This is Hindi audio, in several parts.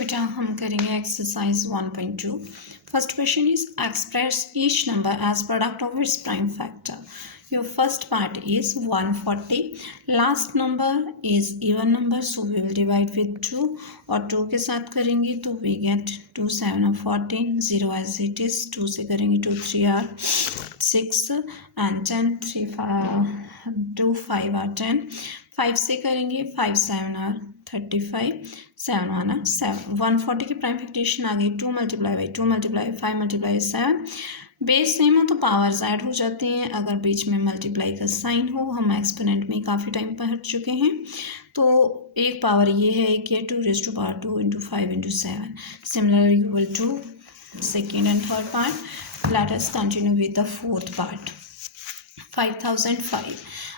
बेटा हम करेंगे exercise 1.2. First question is express each number as product of its prime factor. Your first part is 140. Last number is even number, so we will divide with 2 और 2 के साथ करेंगे तो वी गेट 2 7 और 14. 0 एज इट इज. 2 से करेंगे 2 3 आर 6 एंड 10. 3 2 5 आर 10. 5 से करेंगे 5 7 आर 35. 7 1 आर 7. 140 की प्राइम फैक्टरेशन आ गई 2 multiply by 2 multiply 5 multiply 7. Base same हो तो पावर्स ऐड हो जाते हैं. अगर बीच में मल्टीप्लाई का साइन हो, हम एक्सपोनेंट में काफ़ी टाइम पढ़ चुके हैं, तो एक पावर ये है कि 2 raised to power 2 into 5 into 7. Similarly you will do second and third part. Let us continue with the fourth part. 5005.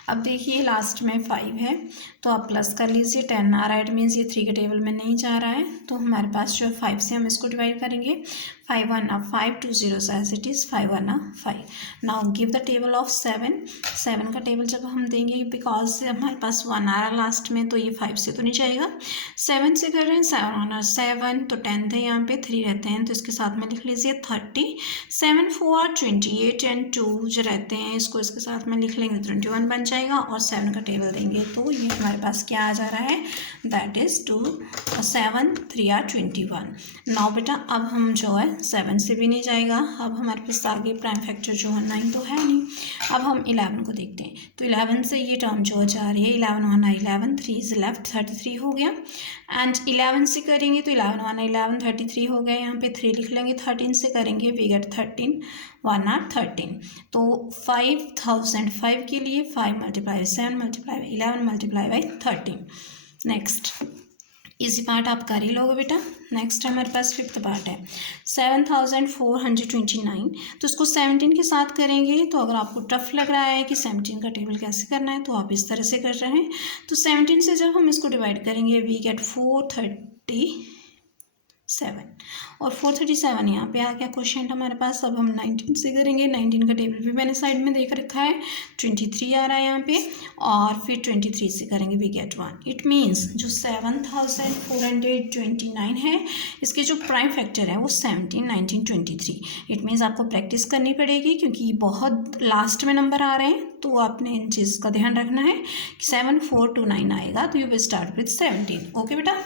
अब देखिए लास्ट में 5 है तो आप प्लस कर लीजिए. 10 आ रहा है, इट मीन्स ये 3 के टेबल में नहीं जा रहा है, तो हमारे पास जो 5 से हम इसको डिवाइड करेंगे. 5 1 5, 2 zeros as it is. 5 1 5. Now give the table of 7. 7 का टेबल जब हम देंगे, बिकॉज हमारे पास 1 आ रहा है लास्ट में, तो ये 5 से तो नहीं जाएगा. 7 से कर रहे हैं. 7 1 7, तो 10 थे यहाँ पे, 3 रहते हैं तो इसके साथ में लिख लीजिए 30. 7 4 28 एंड 2 जो रहते हैं इसको इसके साथ में लिख लेंगे, 21 बन जाएगा. और 7 का टेबल देंगे तो ये हमारे पास क्या आ जा रहा है, दैट इज़ 2 7 3 आर 21. नाउ बेटा अब हम जो है 7 से भी नहीं जाएगा. अब हमारे पास आगे प्राइम फैक्टर जो है 9 तो है नहीं. अब हम 11 को देखते हैं, तो 11 से ये टर्म जो जा रही है 11 1 11, 3 इज लेफ्ट, 33 हो गया. एंड 11 से करेंगे तो 11 1 11, 33 हो गया. यहाँ पे 3 लिख लेंगे. 13 से करेंगे वी गेट 13 1 आर 13. तो 5005 के लिए 5 multiply 7 multiply 11 multiply by 13. Next easy part आप कर ही लोगे बेटा. नेक्स्ट हमारे पास फिफ्थ पार्ट है 7429. तो उसको 17 के साथ करेंगे. तो अगर आपको टफ लग रहा है कि 17 का टेबल कैसे करना है, तो आप इस तरह से कर रहे हैं. तो 17 से जब हम इसको डिवाइड करेंगे वी गेट 437 और 437 यहाँ पे आ गया क्वेश्चन हमारे पास. अब हम 19 से करेंगे. 19 का टेबल भी मैंने साइड में देख रखा है. 23 आ रहा है यहाँ पे, और फिर 23 से करेंगे वी गेट 1. इट मीन्स जो 7429 है, इसके जो प्राइम फैक्टर है वो 17 19 23. इट मीन्स आपको प्रैक्टिस करनी पड़ेगी क्योंकि बहुत लास्ट में नंबर आ रहे हैं, तो आपने इन चीज़ का ध्यान रखना है कि 7429 आएगा तो you will start with 17. Okay बेटा.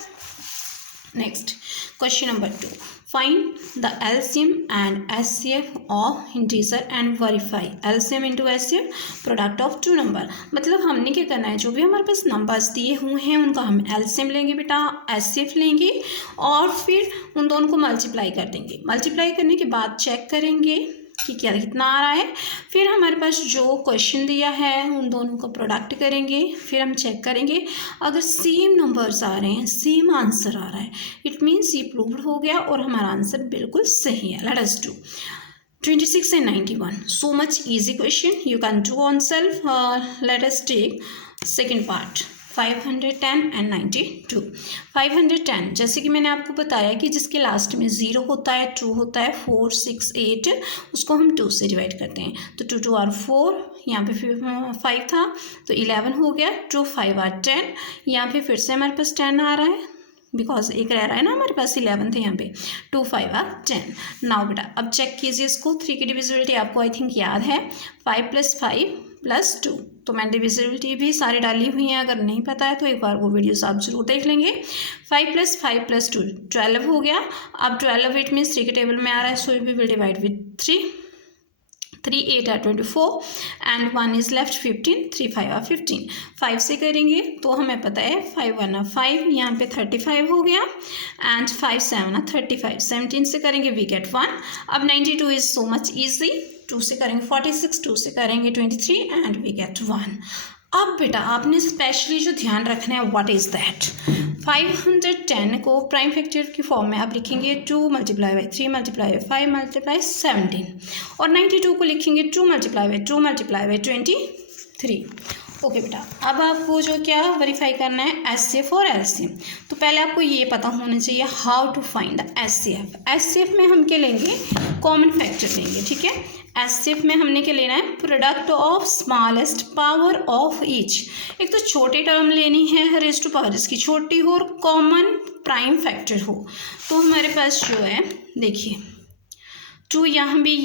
Next, question number 2. Find the LCM and HCF of integer and verify LCM into HCF product of two number. मतलब हमने क्या करना है, जो भी हमारे पास नंबर्स दिए हुए हैं उनका हम LCM लेंगे बेटा, HCF लेंगे और फिर उन दोनों को मल्टीप्लाई कर देंगे. मल्टीप्लाई करने के बाद चेक करेंगे कि क्या कितना आ रहा है. फिर हमारे पास जो क्वेश्चन दिया है उन दोनों का प्रोडक्ट करेंगे. फिर हम चेक करेंगे अगर सेम नंबर्स आ रहे हैं, सेम आंसर आ रहा है, इट मीन्स ये प्रूव्ड हो गया और हमारा आंसर बिल्कुल सही है. Let us do 26 and 91. So much easy question you can do on self. Let us take second part 510 and 92. 510 जैसे कि मैंने आपको बताया कि जिसके लास्ट में 0 होता है, 2 होता है, 4 6 8, उसको हम 2 से डिवाइड करते हैं. तो 2 2 आर 4, यहाँ पे फिर 5 था तो 11 हो गया. 2 5 आर 10. यहाँ पे फिर से हमारे पास 10 आ रहा है बिकॉज एक रह रहा है ना, हमारे पास 11 थे यहाँ पे. 2 5 आर 10. नाउ बेटा अब चेक कीजिए इसको. 3 की डिविजिबिलिटी आपको आई थिंक याद है, 5 + 5 + 2. तो मैंने डिविजिबिलिटी भी सारी डाली हुई है, अगर नहीं पता है तो एक बार वो वीडियोस आप जरूर देख लेंगे. 5 + 5 + 2 12 हो गया. अब 12 इट मीन्स 3 के टेबल में आ रहा है, so we will divide with 3. 3 8 are 24 and 1 is left 15. 3 5 are 15. 5 से करेंगे तो हमें पता है 5 1 are 5, यहाँ पे 35 हो गया. And 5 7 are 35. 17 से करेंगे वी गेट 1. अब 92 इज सो मच ईजी. 2 से करेंगे 46, 2 से करेंगे 23 एंड वी गेट 1. अब बेटा आपने स्पेशली जो ध्यान रखना है, व्हाट इज़ दैट, 510 को प्राइम फैक्टर की फॉर्म में आप लिखेंगे 2 multiply by 3 multiply by 5 multiply 17. और 92 को लिखेंगे 2 multiply by 2 multiply by 23. Okay बेटा, अब आपको जो क्या वेरीफाई करना है एचसीएफ और एलसीएम। तो पहले आपको ये पता होना चाहिए how to find the HCF. HCF में हम क्या लेंगे, कॉमन फैक्टर लेंगे, ठीक है। एचसीएफ में हमने क्या लेना है, product of smallest power of each. एक तो छोटी टर्म लेनी है रेज़ टू पावर जिसकी छोटी हो और कॉमन प्राइम फैक्टर हो। तो हमारे पास जो है देखिए 2 यहाँ भी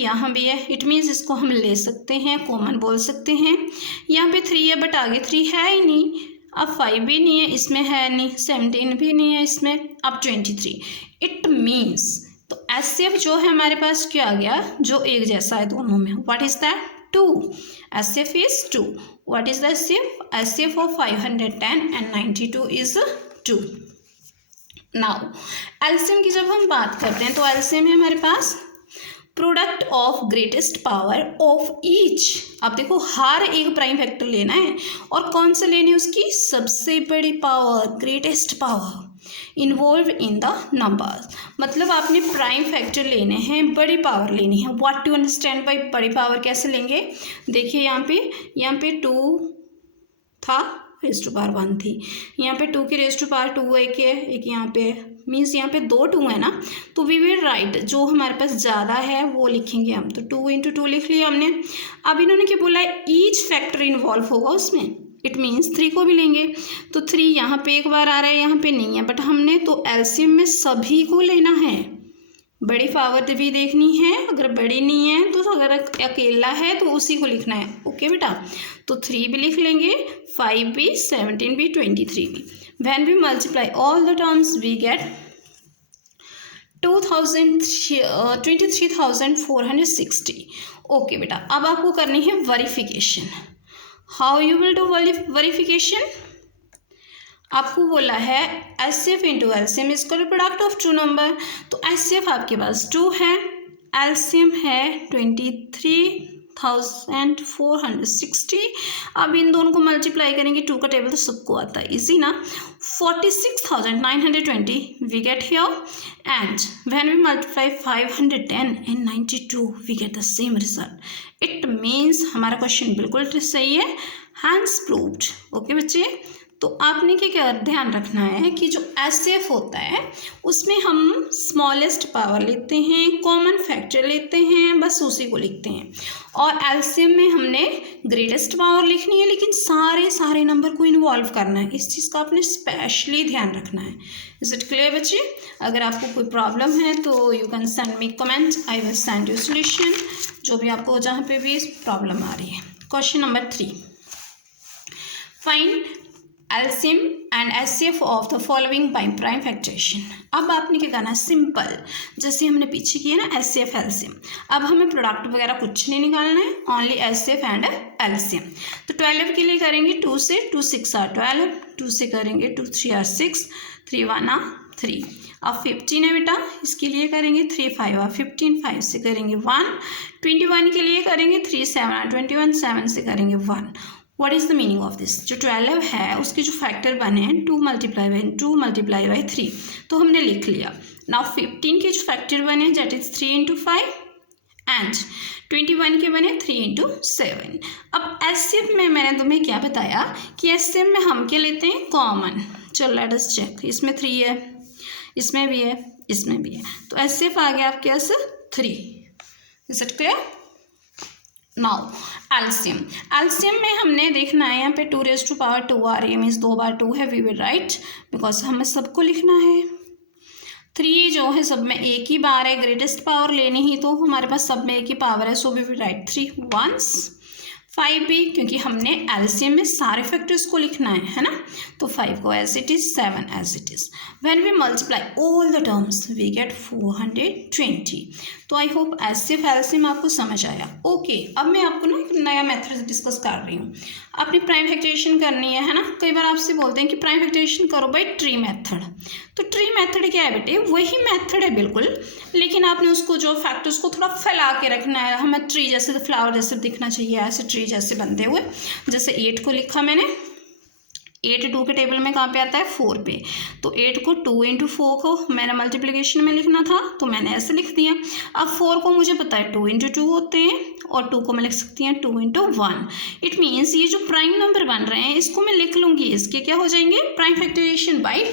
है, इट मीन्स इसको हम ले सकते हैं, कॉमन बोल सकते हैं। यहाँ पे 3 है बट आगे 3 है ही नहीं, अब 5 भी नहीं है, इसमें है नहीं, 17 भी नहीं है इसमें, अब 23। इट मीन्स तो एचसीएफ जो है हमारे पास क्या आ गया, जो एक जैसा है दोनों में। What is that, 2। HCF is 2। What is the HCF, HCF of 510 and 92 is 2। Now LCM की जब हम बात करते हैं तो एलसीएम है हमारे पास product of greatest power of each. अब देखो हर एक प्राइम फैक्टर लेना है और कौन सा लेनी है, उसकी सबसे बड़ी power, greatest power involve in the numbers. मतलब आपने प्राइम फैक्टर लेने हैं, बड़ी पावर लेनी है। व्हाट टू अंडरस्टैंड बाई बड़ी पावर कैसे लेंगे, देखिए यहाँ पे 2 था, रेज़ टू पावर 1 थी, यहाँ पे 2 की रेज़ टू पावर 2 एक यहाँ पे, मीन्स यहाँ पे 2 2 है ना, तो वी विल राइट जो हमारे पास ज़्यादा है वो लिखेंगे हम। तो 2 × 2 लिख लिया हमने। अब इन्होंने क्या बोला है, ईच फैक्टर इन्वॉल्व होगा उसमें, इट मीन्स 3 को भी लेंगे। तो 3 यहाँ पे एक बार आ रहा है, यहाँ पे नहीं है, बट हमने तो एलसीएम में सभी को लेना है। बड़ी पावर भी देखनी है, अगर बड़ी नहीं है तो अगर अकेला है तो उसी को लिखना है। ओके बेटा, तो 3 भी लिख लेंगे, 5 भी, 17 भी, 23 भी। When we multiply all the terms we get 23,460। Okay बेटा, अब आपको करनी है verification. How you will do verification, आपको बोला है HCF into LCM is equal to product of 2 number. तो एचसीएफ आपके पास 2 है, एलसीएम है 23,460। अब इन दोनों को मल्टीप्लाई करेंगे, 2 का टेबल तो सबको आता है, इजी ना। 46,920 we get here, and when we multiply 510 and 92 we get the same result. It means हमारा क्वेश्चन बिल्कुल सही है, हैंस प्रूव्ड। ओके बच्चे, तो आपने क्या ध्यान रखना है कि जो एचसीएफ होता है उसमें हम स्मॉलेस्ट पावर लेते हैं, कॉमन फैक्टर लेते हैं, बस उसी को लिखते हैं। और एलसीएम में हमने ग्रेटेस्ट पावर लिखनी है, लेकिन सारे नंबर को इन्वॉल्व करना है। इस चीज़ का आपने स्पेशली ध्यान रखना है। इज इट क्लियर बच्चे? अगर आपको कोई प्रॉब्लम है तो you can send me comment, I will send you solution, जो भी आपको जहाँ पे भी प्रॉब्लम आ रही है। Question number 3, find LCM and HCF of the following by prime factorisation. अब आपने क्या करना है, सिंपल जैसे हमने पीछे किया ना एचसीएफ एलसीएम। अब हमें प्रोडक्ट वगैरह कुछ नहीं निकालना है, ओनली एचसीएफ एंड एलसीएम। तो 12 के लिए करेंगे 2 से, 2 6 are 12, 2 से करेंगे 2 3 are 6, 3 1 are 3। अब 15 है बेटा, इसके लिए करेंगे 3 5 are 15, 5 से करेंगे 1। 21 के लिए करेंगे 3 7 are 21, 7 से करेंगे 1। What is the meaning of this, जो 12 है उसके जो फैक्टर बने हैं 2 × 3, तो हमने लिख लिया। नाउ 15 के जो फैक्टर बने हैं दैट इज 3 × 5 एंड 21 के बने 3 × 7। अब एचसीएफ में मैंने तुम्हें क्या बताया कि एचसीएफ में हम क्या लेते हैं, कॉमन। चलो लेट अस चेक, इसमें 3 है, इसमें भी है, इसमें भी है, तो एचसीएफ आ गया आपके पास 3। Is it clear? Now LCM में हमने देखना है, यहाँ पे 2 raised to power 2 आ रही है, मीन्स 2 बार 2 है, वी विल राइट बिकॉज हमें सबको लिखना है। 3 जो है सब में एक ही बार है, ग्रेटेस्ट पावर लेनी ही तो हमारे पास सब में एक ही पावर है, so we will write 3 once। 5 भी क्योंकि हमने एलसीएम में सारे फैक्टर्स को लिखना है ना, तो 5 को as it is, 7 as it is. When we multiply all the terms we get 420। तो आई होप एचसीएफ एलसीएम आपको समझ आया। ओके, अब मैं आपको ना एक नया मेथड डिस्कस कर रही हूँ। अपनी प्राइम फैक्टरेशन करनी है ना, कई बार आपसे बोलते हैं कि प्राइम फैक्टरेशन करो बाई ट्री मेथड। तो ट्री मेथड क्या है बेटे, वही मेथड है बिल्कुल, लेकिन आपने उसको जो फैक्टर्स को थोड़ा फैला के रखना है। हमें ट्री जैसे फ्लावर जैसे दिखना चाहिए, ऐसे ट्री जैसे बनते हुए। जैसे 8 को लिखा मैंने, 8 2 के टेबल में कहाँ पे आता है 4 पे, तो 8 को 2 इंटू 4 को मैंने मल्टीप्लिकेशन में लिखना था तो मैंने ऐसे लिख दिया। अब 4 को मुझे पता है 2 इंटू 2 होते हैं और 2 को मैं लिख सकती हैं 2 इंटू 1। इट मीन्स ये जो प्राइम नंबर बन रहे हैं इसको मैं लिख लूँगी, इसके क्या हो जाएंगे prime factorisation by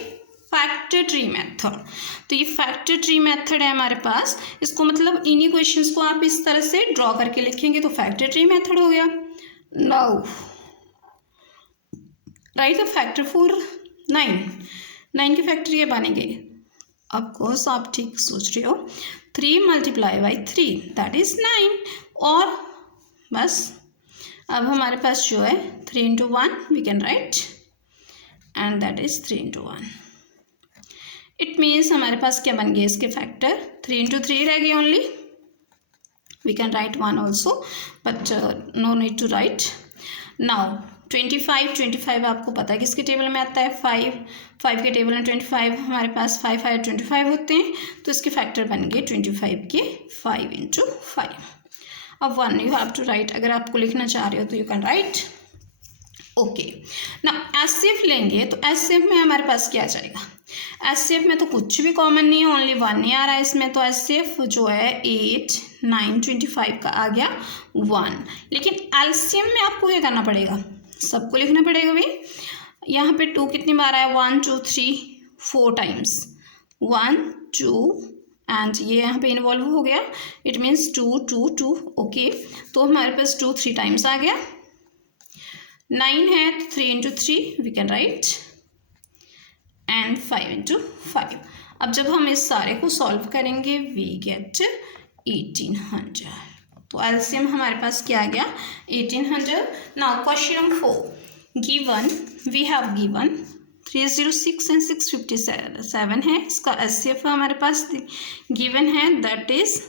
factor tree method. तो ये फैक्टर ट्री मेथड है हमारे पास, इसको मतलब इन्हीं क्वेश्चंस को आप इस तरह से ड्रॉ करके लिखेंगे तो फैक्टर ट्री मेथड हो गया। Now right the factor for 9 के फैक्टर ये बनेंगे। ऑफकोर्स आप ठीक सोच रहे हो, 3 मल्टीप्लाई बाई 3 दैट इज 9। और बस अब हमारे पास जो है 3 into 1 we can write and that is 3 into 1। It means हमारे पास क्या बन गए इसके फैक्टर 3 इंटू 3 रह गए only. We can write 1 also but no need to write. Now 25 आपको पता है किसके टेबल में आता है 5 के टेबल में 25 हमारे पास 5 5 25 होते हैं, तो इसके फैक्टर बन गए 25 के 5 इंटू 5। अब 1 यू हैव टू राइट, अगर आपको लिखना चाह रहे हो तो यू कैन राइट। ओके ना एचसीएफ लेंगे तो एचसीएफ में हमारे पास क्या जाएगा, एचसीएफ में तो कुछ भी कॉमन नहीं है, ओनली 1 ही आ रहा है इसमें, तो एचसीएफ जो है 8 9 25 का आ गया 1। लेकिन एलसीएम में आपको क्या करना पड़ेगा, सबको लिखना पड़ेगा भाई। यहाँ पे 2 कितनी बार आया 1 2 3 4 टाइम्स 1 2 एंड ये यहाँ पे इन्वॉल्व हो गया, इट मीन्स 2 2 2। ओके तो हमारे पास 2 3 टाइम्स आ गया। 9 है तो 3 into 3 we can write and 5 into 5। अब जब हम इस सारे को सॉल्व करेंगे वी गेट 1800। तो एलसीएम हमारे पास क्या आ गया 1800। Now question number 4 given we have given 306 and 657 है, इसका एचसीएफ हमारे पास गिवन है दैट इज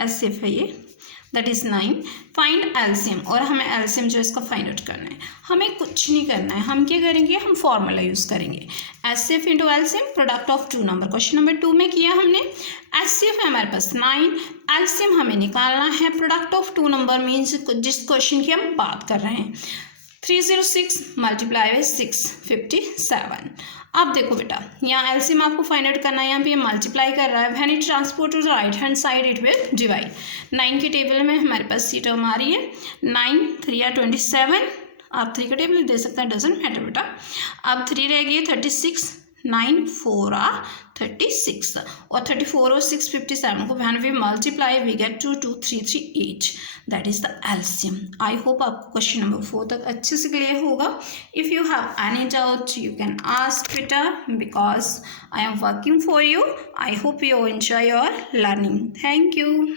एचसीएफ है ये दैट इज 9। फाइंड एलसीएम, और हमें एलसीएम जो इसका फाइंड आउट करना है। हमें कुछ नहीं करना है, हम क्या करेंगे हम फॉर्मूला यूज़ करेंगे HCF into LCM product of 2 number. Question number 2 में किया हमने, एचसीएफ है हमारे पास 9, एलसीएम हमें निकालना है प्रोडक्ट ऑफ 2 नंबर मीन्स जिस क्वेश्चन की हम बात कर रहे हैं 306 मल्टीप्लाई बाई 657। अब देखो बेटा यहाँ एलसीएम आपको फाइंड आउट करना है, यहाँ पे ये मल्टीप्लाई कर रहा है, when it transport to the right hand side it will divide. 9 के टेबल में हमारे पास सी टर्म आ रही है 9 3 are 27, आप 3 का टेबल दे सकते हैं डजेंट मैटर बेटा। अब 3 रह गई 36, 9 4 are 36 और 34 और 657 को when we multiply we get 2 2 3 3 8 that is the LCM. I hope आपको क्वेश्चन नंबर 4 तक अच्छे से क्लियर होगा। If you have any doubt you can ask बेटा because I am working for you. I hope you enjoy your learning. Thank you.